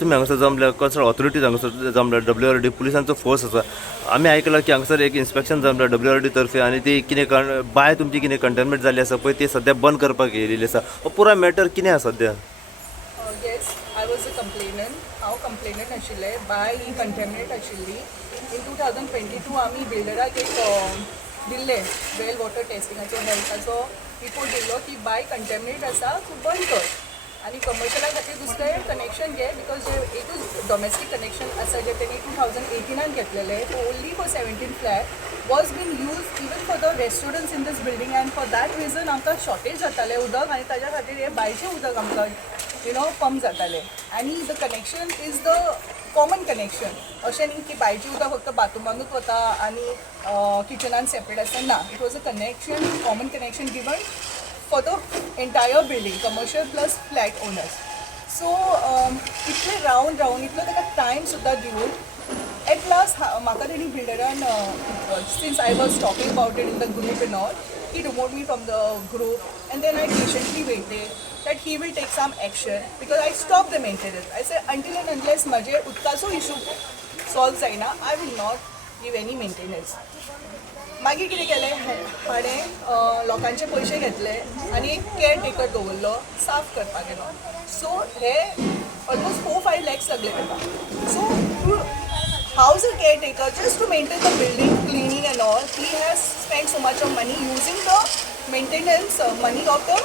तुम्ही हांगासर जमल्या कसं ऑथॉरिटीज हांगासर जमल्या WRD पुलिसांचो फोर्स आसा. आमी आयकलां की हांगासर एक इन्स्पेक्शन जमल्या WRD तर्फे आनी ती कितें बाय तुमची कितें कंटेनमेंट जाल्ली आसा पळय ती सद्या बंद करपाक येयलेली आसा. हो पुराय मॅटर कितें आसा सद्या? Yes, I was a complainant. हांव कंप्लेनंट आशिल्लें. बाय ही कंटेमिनेट आशिल्ली. इन 2022 आमी बिल्डराक एक दिल्ले वेल वॉटर टेस्टिंगाचो हेल्थाचो रिपोर्ट दिल्लो की बाय कंटेमिनेट आसा, सो बंद कर. आणि कमर्शियला खातीर दुसरें कनेक्शन घे, बिकॉज जे एकूच डॉमेस्टीक कनेक्शन आसा जे तेणी 2018 घेतलेले only for 17 flat was been use even for the restaurants in this building. And for that reason आमकां शॉर्टेज जातालें उदक आनी ताज्या खातीर हे बायचें उदक आमकां पंप जातालें. आनी the connection is the common connection. अशें न्ही की बायचें उदक फक्त बाथरुमानूच वता आनी किचनान सेपरेट आसता. ना, it was a connection, common connection given for the entire building, commercial plus flat owners. So इतले रावन इतलो ताका टायम सुद्दां दिवन एट लास्ट म्हाका तेणी बिल्डरान since I was talking about it in the group in all, he removed me from the group, and then I patiently waited that he will take some action because I stopped the maintenance. I said until and unless म्हजे उदकाचो issue solve जायना I will not give any maintenance. मागीर कितें केलें हाणें लोकांचे पयशे घेतले आनी एक केअर टेकर दवरलो साफ करपाक गेलो. सो हे ऑलमोस्ट 4-5 lakhs लागले ताका. So to house a caretaker just to maintain the building cleaning and all, he has spend so much of money using the maintenance money of the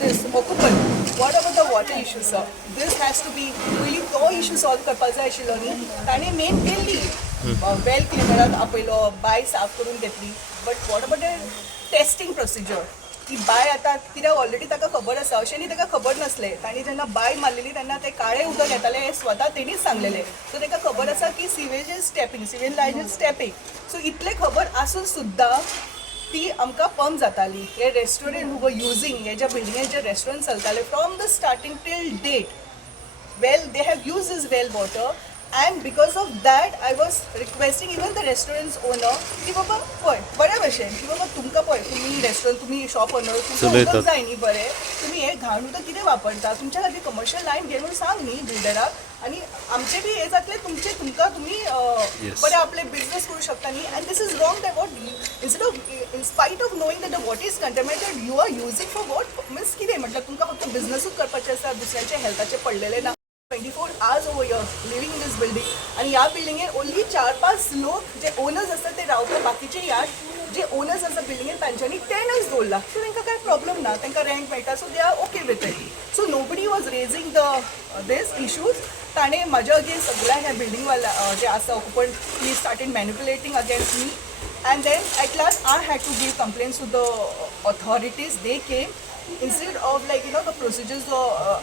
this occupant. What about the water issue, sir? This has to be really तो issue solve करपाक जाय आशिल्लो न्ही. ताणें main केल्ली वेल क्लिनराक आपयलो, bye साफ करून घेतली. But what about the testing procedure? ती बाय आतां कित्याक ऑलरेडी ताका खबर आसा अशें न्ही ताका खबर नासलें. तांणी जेन्ना बाय मारलेली तेन्ना ते काळें उदक येतालें हें स्वता तेणीच सांगलेलें. सो ताका खबर आसा की sewage is stepping, sewage line is stepping. So इतलें खबर आसून सुद्दां ती आमकां पंप जाताली. हे रेस्टॉरंट हू वर युजींग, हे ज्या बिल्डिंगेन जे रेस्टॉरंट चलताले from the starting till date, well they have used this well water, and because of that I was requesting even the restaurant's owner की बाबा पळय बऱ्या भशेन की बाबा तुमकां पळय तुम्ही रेस्टॉरंट तुम्ही शॉप ओनर तुमकां उदक जाय न्ही बरें, तुम्ही हे घाण उदक कितें वापरता, तुमच्या खातीर कमर्शियल लायन घे म्हणून सांग न्ही बिल्डराक. आनी आमचे बी हे जातले तुमकां तुम्ही बरे आपले बिझनेस करू शकता न्ही. And this is wrong that what instead of in spite of knowing that the water is contaminated you are using for what means कितें म्हटल्यार तुमकां फक्त बिझनेसूच करपाचें आसा, दुसऱ्यांच्या हेल्थाचे पडलेले ना. 24 hours over here living in this building. आणि ह्या बिल्डिंगेर ओन्ली 4-5 लोक जे ओनर्स असतात ते रावतात. बाकीचे यार्ड जे ओनर्स असतात बिल्डिंगेर तांच्यांनी टेनन्स दवरला. सो तांकां काय प्रॉब्लेम ना, तांकां रेंट मेळटा. So they are okay with it. So nobody was raising this issues. ताणें म्हज्या अगेन्स्ट सगळ्या ह्या बिल्डिंग वाला जे आसा occupant he started manipulating against me. And then at last I had to give complaints to the authorities. They came. Instead of the procedures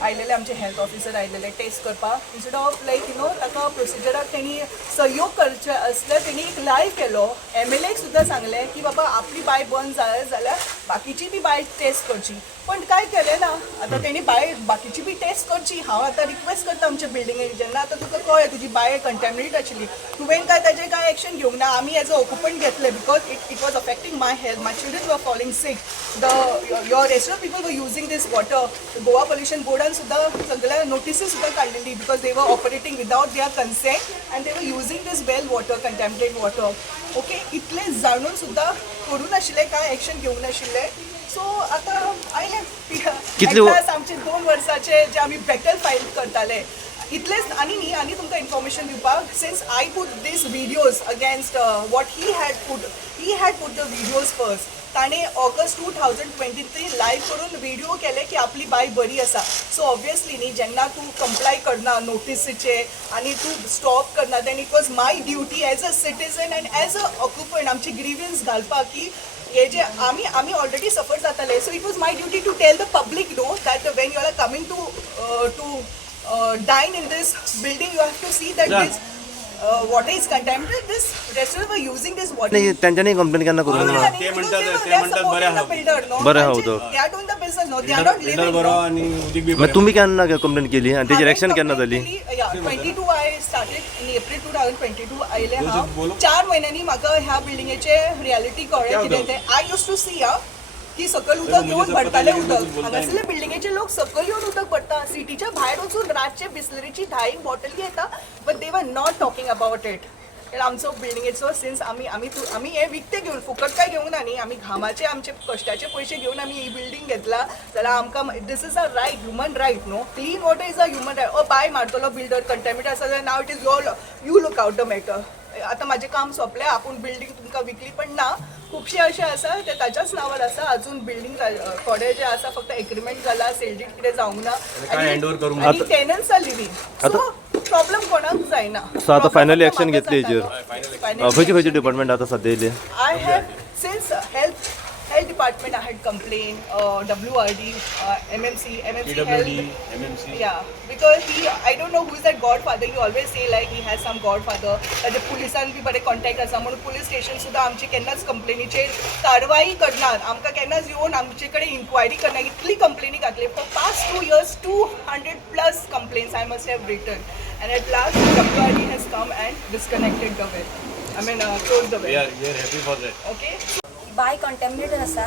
आयलेले आमचे health officer आयलेले taste करपाक, instead of ताका प्रोसिजराक तेणी सहयोग करचे असले तेणी एक लायव्ह केलो. MLAक सुद्दां सांगलें की बाबा आपली बाय बंद जाल्यार बाकीची बी बाय टेस्ट करची. पण काय केलें ना. आतां तेणी बाकीची बी टेस्ट करची. हांव आतां रिक्वेस्ट करता आमच्या बिल्डिंगेक जेन्ना आतां तुका कळ्ळें तुजी बाय कंटेमिनेट आशिल्ली, तुवें काय ताजेर काय एक्शन घेवंक ना. आमी एज अ ऑक्युपंट घेतले because it was affecting my health. My children were falling sick. Your restaurant people were using this water. Goa pollution बोर्डान सुद्दां सगळ्या नोटिसीस सुद्दां काडलेली because they were operating without their consent and they were using this well water contaminated water. Okay, इतले जाणून सुद्दां करूं नाशिल्ले, काय एक्शन घेवंक नाशिल्ले. सो आतां आयले आमचे 2 वर्साचे जे आमी बॅटल फायल करताले इतलेच. आनी न्ही आनी तुमकां इन्फॉर्मेशन दिवपाक, since I put these videos against what he had put the videos first. ताणें ऑगस्ट 2023 लायव्ह करून व्हिडिओ केले की आपली बाय बरी आसा. सो ऑब्वियसली न्ही जेन्ना तूं कंप्लाय करना नोटिसीचे आनी तूं स्टॉप करना, then it was my duty as a citizen and as a occupant आमची ग्रीव्हन्स घालपाक की हे जे आमी ऑलरेडी सफर जाताले. So it was my duty to tell the public know that when you are coming to dine in this building, you have to see that this water is contaminated. This restaurant were using this water. नाही त्यांच्यानी complaint केन्ना करूंक ना. ते म्हणतात बरे आहा उदक. They are doing the business, no, they are not living. बरो आणि उदीक बी मग तुम्ही केन्ना कंप्लेंट केली आणि त्याची रिएक्शन केन्ना जाली? 22 I started in April 2022 आयले हांव. 4 महिन्यांनी म्हाका ह्या बिल्डिंगेचे रियालिटी कळ्ळें कितें तें. आय यूज टू सी की सकल उदक येऊन भरताले उदक हांगासरले बिल्डिंगेचे लोक सकल येऊन उदक भरता सिटीच्या भायर वचून रातचे बिस्लरीची 10 बॉटल घेता but they were not talking about it आमचो बिल्डिंगेचो सिन्स आमी हे विकते घेवन फुकट काय घेवंक ना न्ही आमी घामाचे आमचे कश्टाचे पयशे घेवन आमी ही बिल्डिंग घेतला जाल्यार आमकां this is a right human right न्हू clean water is a human right बाय मारतलो बिल्डर कंटेमिनेट आसा जाल्यार नाव it is you look out the matter आतां म्हाजें काम सोंपलें आपूण बिल्डींग तुमकां विकली पण ना खुबशे अशे आसा ते ताच्याच नांवार आसा अजून बिल्डींग थोडे जे आसा फक्त एग्रीमेंट जाला सेल डीड कितें जावंक ना आनी टेनन्स आर लिव्हिंग सो प्रॉब्लेम कोणाक जायना सो आता फायनली एक्शन घेतली हेजेर खंयचे डिपार्टमेंट आता सध्या येयले I have since health department I had complained WRD MMC PWD, health MMC. yeah because I don't know who is that godfather he always say like he has some godfather the पुलिसान बी बरे contact आसा म्हणून police station सुद्धा आमची केन्नाच कंप्लेनीचेर कारवाई करनात आमकां केन्नाच येवन आमचे कडेन इन्क्वायरी करना इतली कंप्लेनी घातली for past 2 years 200+ complaints I must have written and at last WRD has come and disconnected the well I mean closed the We well are happy for that. okay by contaminated आसा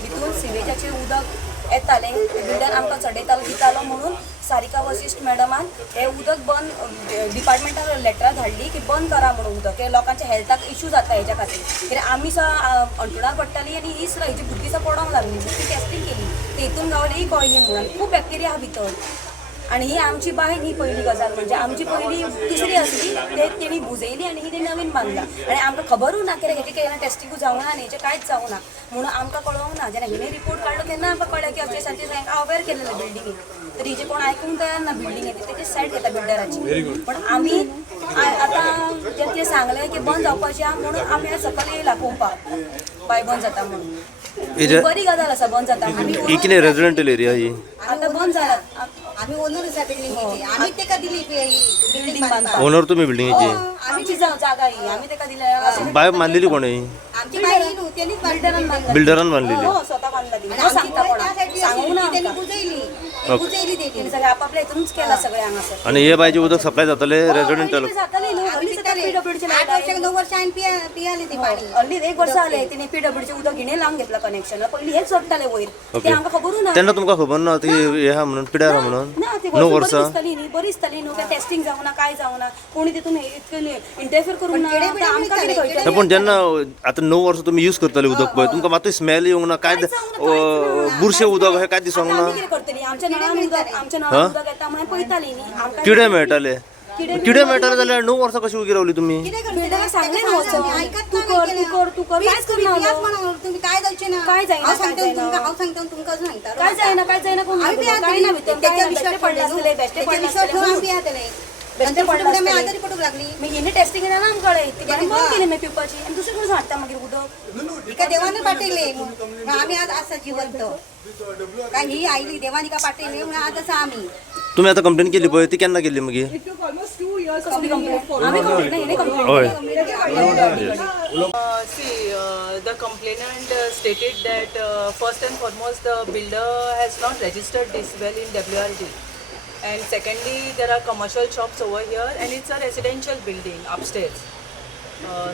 भितून सिवेजाचें उदक येतालें builder आमकां चडयतालो दितालो म्हणून सारिका वशिश्ट मॅडमान हे उदक बंद डिपार्टमेंटाक लेटरां धाडली की बंद करा म्हणून उदक हे लोकांच्या हेल्थाक इश्यू जाता हेच्या खातीर कित्याक आमी अंथरुणार पडटाली आनी ही हेजी भुरगीं पडोंक लागली ती टेस्टींग केली ते हितून गावली ही कळ्ळी म्हणून खूब बॅक्टेरिया आहा भितर आणि ही आमची बायन ही पहिली गजाल म्हणजे आमची पहिली तिसरी आसली ते तेणी बुजयली आणि ही नवीन बांदला आणि आमकां खबरूच ना कित्याक हेजे केन्ना टेस्टिंगूच जावंक ना आनी हेचें कांयच जावंक ना म्हणून आमकां कळोंक ना जेन्ना हिणें रिपोर्ट काडलो तेन्ना आमकां कळ्ळें की अशें सारकें हांकां अवेर केलेलें बिल्डिंगेक तर हिजे कोण आयकूंक तयार ना बिल्डिंगेक तेजे सायड घेता बिल्डराची पण आमी आतां जें सांगलें की बंद जावपाचें आहा म्हणून आमी सकयल येयला पळोवपाक बाय बंद जाता म्हणून ही बरी गजाल आसा बंद जाता म्हणून ही कितें रेजिडेंटल एरिया ही आतां बंद जाला आम्ही ओनर आसा बिल्डिंगेची आम्ही तेका दिली बिल्डिंग बांदपाक ओनर तुम्ही बिल्डिंगेची आमची जागा ही आमी तेका दिल्या बाय बांधलेली कोणी आमची बाई न्हू त्यांनीच बिल्डरान बांदला बिल्डरान बांधलेली हो स्वतः बांदला ती आणि हो, आमची सांगता बाई कोणाक त्यासाठी सांगू ना त्यांनी आमकां. बुजयली त्यांनी सगळे आपापल्या हितूनच केला सगळे हांगासर आणि हे बायचे उदक सप्लाय जातले रेजिडेंटल जाताले न्हू हल्ली सध्या PWD चे 8 वर्षांक 9 वर्ष आम्ही पियाली ती पाणी हल्ली 1 वर्ष आले तिने PWD चे उदक हिणे लावून घेतला कनेक्शन पयली हेच जोडटाले वयर ते आमकां खबरू ना तेन्ना तुमकां खबर ना ती हे आहा म्हणून पिड्यार आहा म्हणून ना ती 9 बरी वर्सां दिसताली न्ही बरी दिसताली न्हू काय टेस्टिंग जावं ना काय जावं ना कोणी तितून इंटरफियर करूंक ना किडे आमकां कितें नाही, कळटलें पण जेन्ना आता 9 वर्सां तुम्ही यूज करताले उदक पळय तुमकां मातूय स्मेल येवंक ना काय बुरशे उदक हे काय दिसोंक ना आमी कितें करतली आमच्या नळान उदक येता म्हणून पळयताली न्ही आमकां किडे मेळटाले किडे मेळटाले जाल्यार 9 वर्सां कशी उगी रावली तुम्ही बिल्डराक सांगलें न्हू वचून ऐकत तू कर कांयच करना तुम्ही काय जायचे ना काय जायना, हांव सांगता काय जायना. तुमकां हांव सांगता तुमकां अजून सांगता काय जायना कोण आम्ही काय ना भितर त्याच्या काय विश्वास बेश्टे पडले असले बेश्टे पडले विश्वास ठेवून आम्ही असले पियातले बेश्टे पडले आम्ही असले. आजारी पडूक लागली मग हिने टेस्टिंग केलं ना आमकडे ती बरें बंद केली मागीर पिवपाची आनी दुसरे कडेन हाडटा मागीर उदक तिका देवाने पाठयले म्हणून आम्ही आज आसा जिवंत काय ही आयली देवानी का पाठयले म्हणून आज आसा आम्ही तुम्ही आता कंप्लेंट केली पळय ती केन्ना केली मागीर it took almost 2 years कसली कंप्लेंट आम्ही कंप्लेंट नाही हिने कंप्लेंट होय The complainant stated that first and foremost the builder has not registered this well in WRD and secondly there are commercial shops over here and it's a residential building upstairs.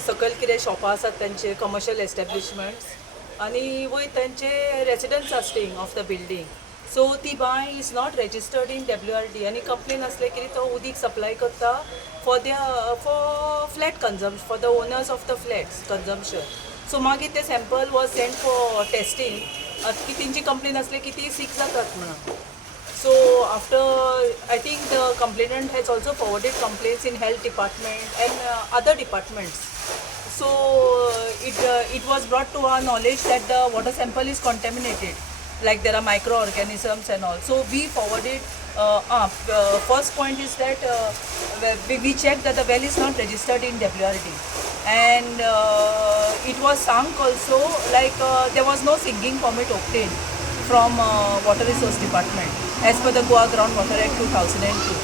सकयल कितें शॉपां आसात तांचे commercial एस्टॅब्लिशमेंट्स आनी वयर तांचे residents are staying of the building so ती बाय is not registered in WRD आनी कंप्लेन आसले की तो उदीक सप्लाय करता for flat consumption for the owners of the flats consumption so मागीर ते sample was send for testing की तेंची कंप्लेन आसली की ती सीक जातात म्हणून So after, I think the complainant has also forwarded complaints in health department and other departments. So it was brought to our knowledge that the water sample is contaminated, like there are microorganisms and all. So we forwarded. First point is that we checked that the well is not registered in WRD, and it was sunk also. Like there was no sinking permit obtained from Water Resource Department as per the Goa Groundwater Act 2002.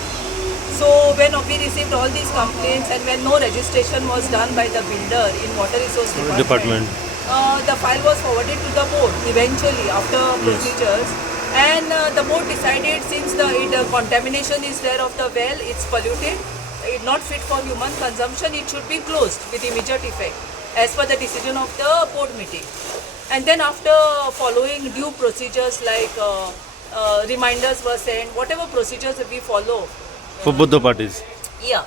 So when we received all these complaints and when no registration was done by the builder in Water Resource Department. The file was forwarded to the board eventually after procedures and the board decided since the contamination is there of the well, it's polluted, it's not fit for human consumption, it should be closed with immediate effect. as per the decision of the board meeting. And then after following due procedures like reminders were sent, whatever procedures we follow, For both the parties. yeah,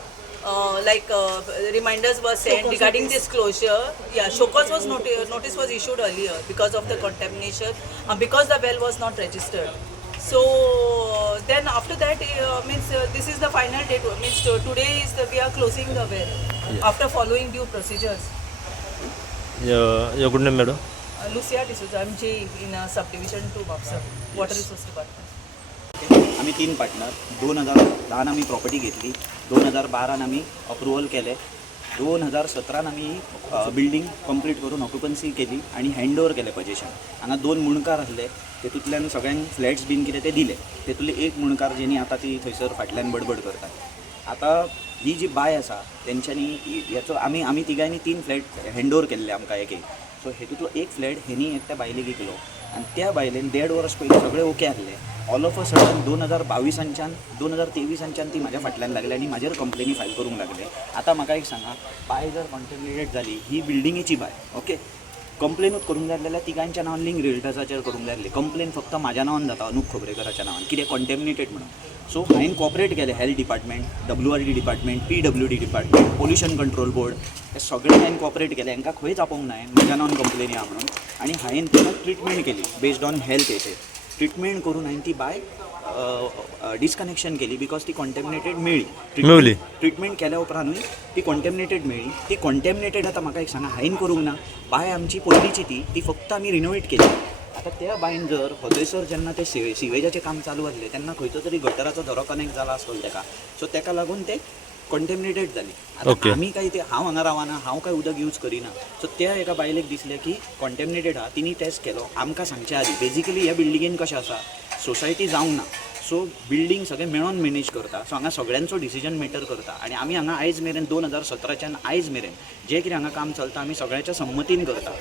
reminders were sent regarding disclosure. Yeah, show cause was notice was issued earlier because of the contamination, because the well was not registered. So then after that this is the final date. Today is we are closing the well after following due procedures. Your good name, madam? Lucia D'Souza, I'm J in subdivision 2 Bapsa, Water Resource Department. आम्ही 3 partner 2010 आम्ही property घेतली, 2012 आम्ही approval केले, 2017 आम्ही building complete करून occupancy केली आणि handover केले पोझिशन. हांगा 2 मुणकार आसले, तेतूंतल्यान सगळ्यांक फ्लॅट्स बीन कितें ते दिले. तेतूंतले एक मुणकार जेणी आतां ती थंयसर फाटल्यान बडबड करता. आतां ही जी बाय आसा तेंच्यांनी ह्याचो आमी तिगांनी 3 फ्लॅट हँडओव्हर केल्ले आमकां एक. सो हेतूंतलो एक फ्लॅट हेणी एकट्या बायलेक विकलो आनी त्या बायलेन 1.5 वर्स पयलीं सगळे ओके आसले. ऑल ऑफ अ सडन 2023 ती म्हाज्या फाटल्यान लागली आनी म्हाजेर कंप्लेनी फायल करूंक लागले. आतां म्हाका एक सांगा, बाय जर कॉन्टेमिनेटेड जाली, ही बिल्डिंगेची बाय, ओके, कंप्लेनूच करूंक जाय जाल्यार तिगांच्या नांवान लिंक रिल्टर्साचेर करूंक जाय. कंप्लेन फक्त म्हाज्या नांवान जाता, अनूप खोबरेकराच्या नांवान, कितें कॉन्टेमिनेटेड म्हणून. सो हांवें कॉपरेट केलें health department, WRD department, PWD department, pollution control board, हे सगळे हांवें कॉपरेट केलें. हांकां खंयच आपोवंक ना म्हज्या नांवान कंप्लेनी आहा म्हणून. आनी हांवें तिका ट्रिटमेंट केली बेस्ड ऑन हेल्थ हेचेर. ट्रिटमेंट करून हांवें ती बाय डिस्कनेक्शन केली बिकॉज ती कॉन्टेमिनेटेड मेळ्ळी. ट्रिटमेंट केल्या उपरांतूय ती कॉन्टेमिनेटेड मेळ्ळी. ती कॉन्टेमिनेटेड आतां म्हाका एक सांगा, हांवें करूंक ना. बाय आमची पयलींची ती फक्त आमी रिनोवेट केली. आतां त्या बायन जर हदयसर जेन्ना ते सिवेजाचें काम चालू आसलें तेन्ना खंयचो तरी गटराचो झरो कनेक्ट जाला आसतलो तेका. सो तेका लागून ते कॉन्टेमिनेटेड जाली. आतां आमी काय ते हांव हांगा रावना, हांव काय उदक यूज करिना. सो त्या एका बायलेक दिसलें की कॉन्टेमिनेटेड आहा, तिणी टेस्ट केलो. आमकां सांगचे आदी बेजिकली ह्या बिल्डिंगेन कशें आसा, सोसायटी जावंक ना. सो बिल्डींग सगळें मेळोन मॅनेज करता. सो हांगा सगळ्यांचो डिसिजन मॅटर करता. आनी आमी हांगा आयज मेरेन 2017च्यान आयज मेरेन जें कितें हांगा काम चलता आमी सगळ्याच्या संमतीन करता.